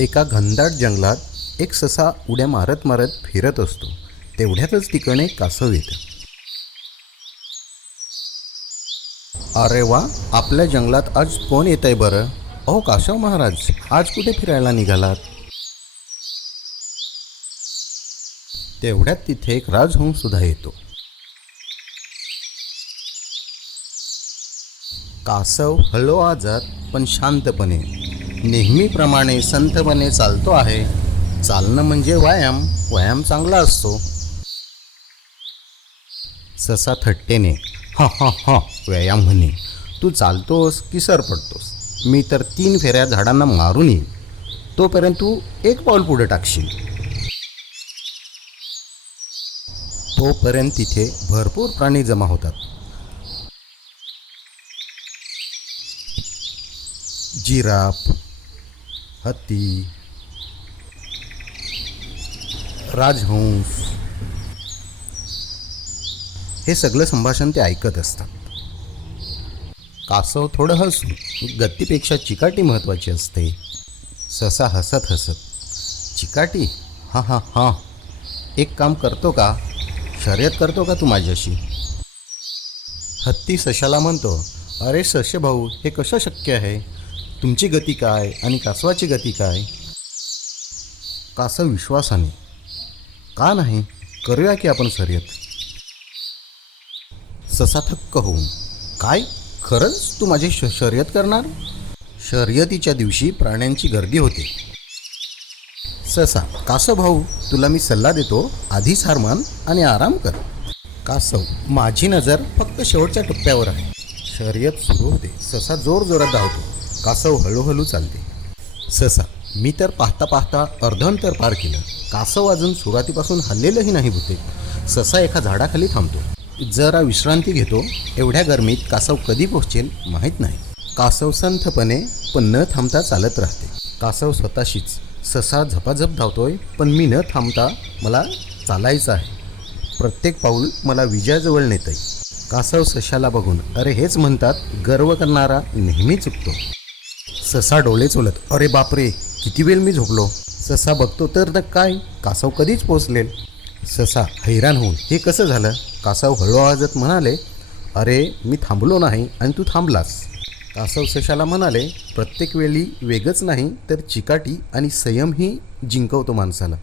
एका घनदाट जंगलात एक ससा उड्या मारत मारत फिरत असतो. तेवढ्यातच तिकडे कासव येतं. अरे वा, आपल्या जंगलात आज कोण येत आहे बरं? अहो कासव महाराज, आज कुठे फिरायला निघालात? तेवढ्यात तिथे एक राजहंस सुद्धा येतो. कासव हळू आवाजात पण शांतपणे, नेहमीप्रमाणे संथपणे चालतो आहे. चालणं म्हणजे व्यायाम, व्यायाम चांगला असतो. ससा थट्टेने, हा हा हा, व्यायाम म्हणे. तू चालतोस की सरपडतोस? मी तर 3 फेऱ्या झाडांना मारून येईल, तोपर्यंत तू एक पाऊल पुढे टाकशील. तोपर्यंत तिथे भरपूर प्राणी जमा होतात. जिराफ, हत्ती, राजहंस, हे सगळं संभाषण ते ऐकत असतात. कासव थोडं हसून, गतीपेक्षा चिकाटी महत्त्वाची असते. ससा हसत हसत, चिकाटी? हां हां हां, एक काम करतो का? शर्यत करतो का तू माझ्याशी? हत्ती सशाला म्हणतो, अरे ससे भाऊ, हे कसं शक्य आहे? तुमची गती काय आणि कासवाची गती काय? कासव विश्वासाने, का नाही, करूया की आपण शर्यत. ससा थक्क होऊन, काय, खरंच तू माझी शर्यत करणार? शर्यतीच्या दिवशी प्राण्यांची गर्दी होते. ससा, कासव भाऊ, तुला मी सल्ला देतो, आधीच हार मान आणि आराम कर. कासव, माझी नजर फक्त शेवटच्या टप्प्यावर आहे. शर्यत सुरू होते. ससा जोरजोरात धावतो. कासव हळूहळू चालते. ससा, मी तर पाहता पाहता अर्धंतर पार केलं. कासव अजून सुरुवातीपासून हललेलंही नाही बहुतेक. ससा एका झाडाखाली थांबतो. जरा विश्रांती घेतो. एवढ्या गरमीत कासव कधी पोहोचेल माहीत नाही. कासव संथपणे पण न थांबता चालत राहते. कासव स्वतःशीच, ससा झपाझप धावतोय, पण मी न थांबता मला चालायचं आहे. प्रत्येक पाऊल मला विजयाजवळ नेतंय. कासव सशाला बघून, अरे हेच म्हणतात, गर्व करणारा नेहमी चुकतो. ससा डोळे चोलत, अरे बापरे, किती वेळ मी झोपलो. ससा बघतो तर काय, कासव कधीच पोचलेल. ससा हैराण होऊन, हे कसं झालं? कासव हळू आवाजात म्हणाले, अरे मी थांबलो नाही आणि तू थांबलास. कासव सशाला म्हणाले, प्रत्येक वेळी वेगच नाही तर चिकाटी आणि संयमही जिंकवतो माणसाला.